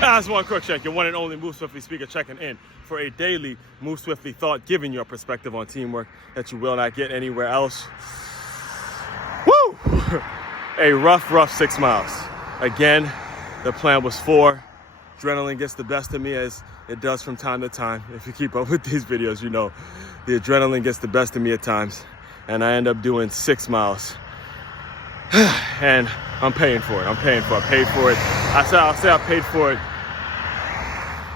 That's one quick check. Your one and only Move Swiftly speaker checking in for a daily Move Swiftly thought, giving you a perspective on teamwork that you will not get anywhere else. Woo! A rough 6 miles. Again, the plan was 4. Adrenaline gets the best of me, as it does from time to time. If you keep up with these videos, you know the adrenaline gets the best of me at times. And I end up doing 6 miles. And I'm paying for it. I paid for it. I'll say I paid for it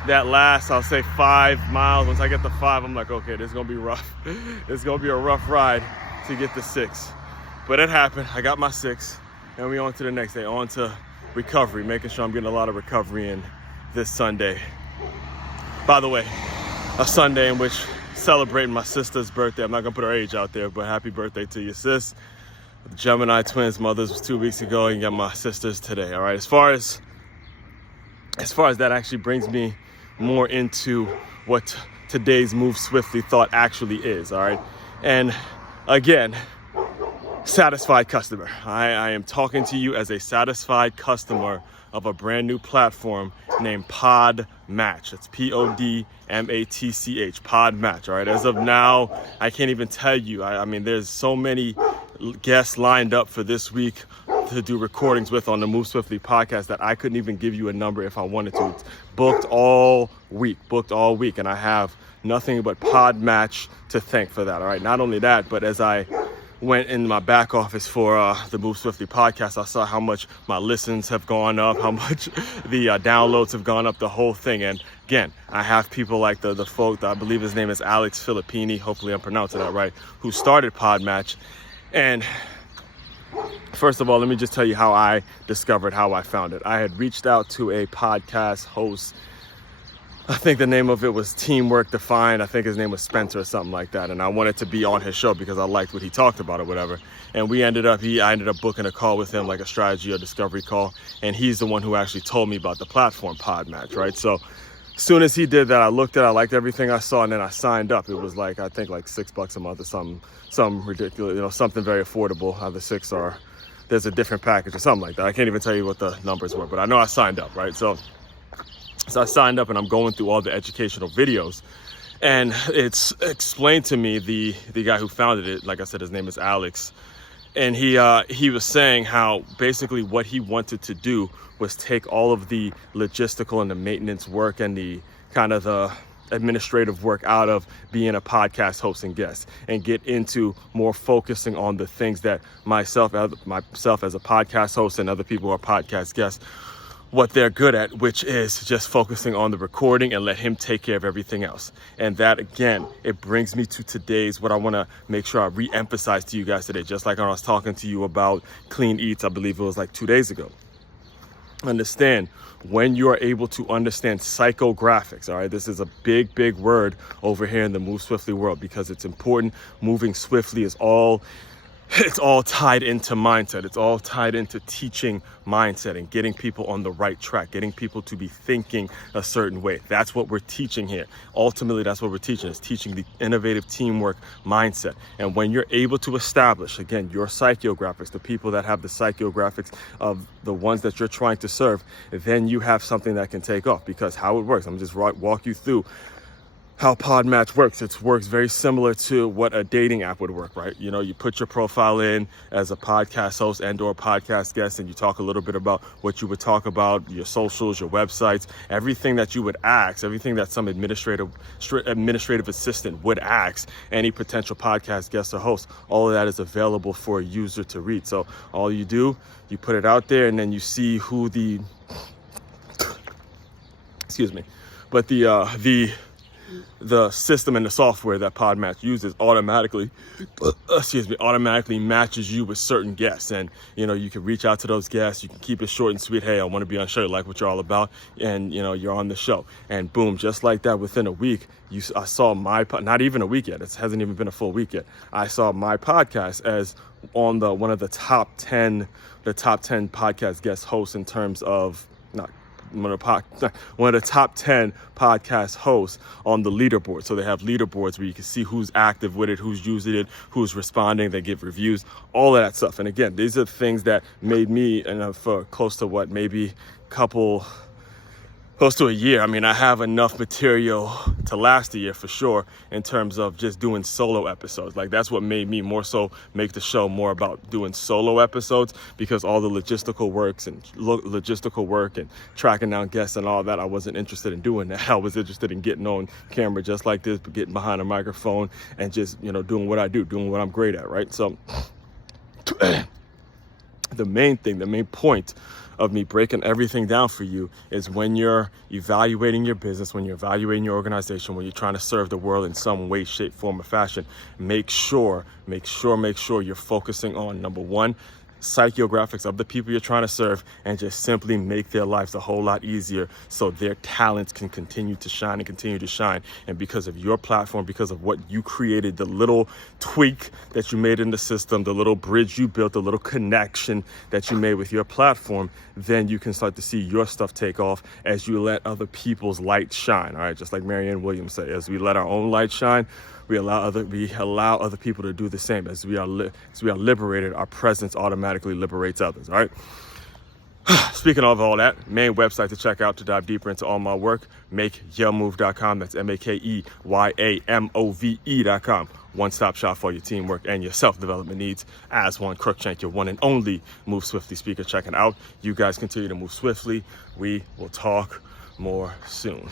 that last, I'll say 5 miles. Once I get to 5, I'm like, okay, this is going to be rough. It's going to be a rough ride to get to 6. But it happened. I got my 6. And we on to the next day, on to recovery, making sure I'm getting a lot of recovery in this Sunday. By the way, a Sunday in which celebrating my sister's birthday. I'm not going to put her age out there, but happy birthday to your sis. The Gemini twins, mother's was 2 weeks ago, and you got my sisters today. All right. As far as that actually brings me more into what today's Move Swiftly thought actually is. All right. And again, satisfied customer. I am talking to you as a satisfied customer of a brand new platform named Podmatch. It's Podmatch, Podmatch. All right. As of now, I can't even tell you. I mean, there's so many guests lined up for this week to do recordings with on the Move Swiftly podcast that I couldn't even give you a number if I wanted to. It's booked all week, and I have nothing but Podmatch to thank for that. All right. Not only that, but as I went in my back office for the Move Swiftly podcast, I saw how much my listens have gone up, how much the downloads have gone up, the whole thing. And again, I have people like the folk, I believe his name is Alex Filippini, hopefully I'm pronouncing that right, who started Podmatch. And first of all, let me just tell you how I discovered how I found it. I had reached out to a podcast host. I think the name of it was Teamwork Defined. I think his name was Spencer or something like that. And I wanted to be on his show because I liked what he talked about or whatever. And I ended up booking a call with him, like a strategy or discovery call. And he's the one who actually told me about the platform Podmatch, right? So as soon as he did that, I looked at it, I liked everything I saw, and then I signed up. It was like, I think like $6 a month or some ridiculous, something very affordable. How the 6 are, there's a different package or something like that. I can't even tell you what the numbers were, but I know I signed up, right? So I signed up and I'm going through all the educational videos, and it's explained to me, the guy who founded it, like I said, his name is Alex, and he was saying how basically what he wanted to do was take all of the logistical and the maintenance work and the kind of the administrative work out of being a podcast host and guest, and get into more focusing on the things that myself as a podcast host and other people who are podcast guests, what they're good at, which is just focusing on the recording, and let him take care of everything else. And that, again, it brings me to today's, what I want to make sure I re-emphasize to you guys today, just like when I was talking to you about Clean Eats, I believe it was like 2 days ago. Understand, when you are able to understand psychographics, all right, this is a big word over here in the Move Swiftly world, because it's important. Moving swiftly is it's all tied into mindset. It's all tied into teaching mindset and getting people on the right track, getting people to be thinking a certain way. That's what we're teaching here. Ultimately, that's what we're teaching, is teaching the innovative teamwork mindset. And when you're able to establish, again, your psychographics, the people that have the psychographics of the ones that you're trying to serve, then you have something that can take off. Because how it works, I'm just walk you through how Podmatch works. It works very similar to what a dating app would work, right? You know, you put your profile in as a podcast host and or podcast guest, and you talk a little bit about what you would talk about, your socials, your websites, everything that you would ask, everything that some administrative assistant would ask any potential podcast guest or host. All of that is available for a user to read. So all you do, you put it out there, and then you see who the system and the software that Podmatch uses automatically matches you with certain guests. And, you know, you can reach out to those guests. You can keep it short and sweet. Hey, I want to be on show. You like what you're all about. And, you know, you're on the show. And boom, just like that, within a week, I saw not even a week yet. It hasn't even been a full week yet. I saw my podcast as on one of the top 10 podcast guest hosts in terms of, the top 10 podcast hosts on the leaderboard. So they have leaderboards where you can see who's active with it, who's using it, who's responding. They give reviews, all of that stuff. And again, these are things that made me, for close to close to a year. I mean, I have enough material to last a year for sure in terms of just doing solo episodes. Like, that's what made me more so make the show more about doing solo episodes, because all the logistical work and tracking down guests and all that, I wasn't interested in doing that. I was interested in getting on camera just like this, but getting behind a microphone and just, doing what I do, doing what I'm great at, right? So the main point of me breaking everything down for you is when you're evaluating your business, when you're evaluating your organization, when you're trying to serve the world in some way, shape, form, or fashion, make sure you're focusing on, number one, psychographics of the people you're trying to serve, and just simply make their lives a whole lot easier so their talents can continue to shine. And because of your platform, because of what you created, the little tweak that you made in the system, the little bridge you built, the little connection that you made with your platform, then you can start to see your stuff take off as you let other people's light shine. All right, just like Marianne Williams said, as we let our own light shine, we allow other people to do the same. As we are liberated, our presence automatically liberates others. All right. Speaking of all that, main website to check out to dive deeper into all my work, makeyourmove.com. That's makeyourmove.com. One-stop shop for your teamwork and your self-development needs. As one Crookshank, your one and only Move Swiftly speaker. Checking out. You guys continue to move swiftly. We will talk more soon.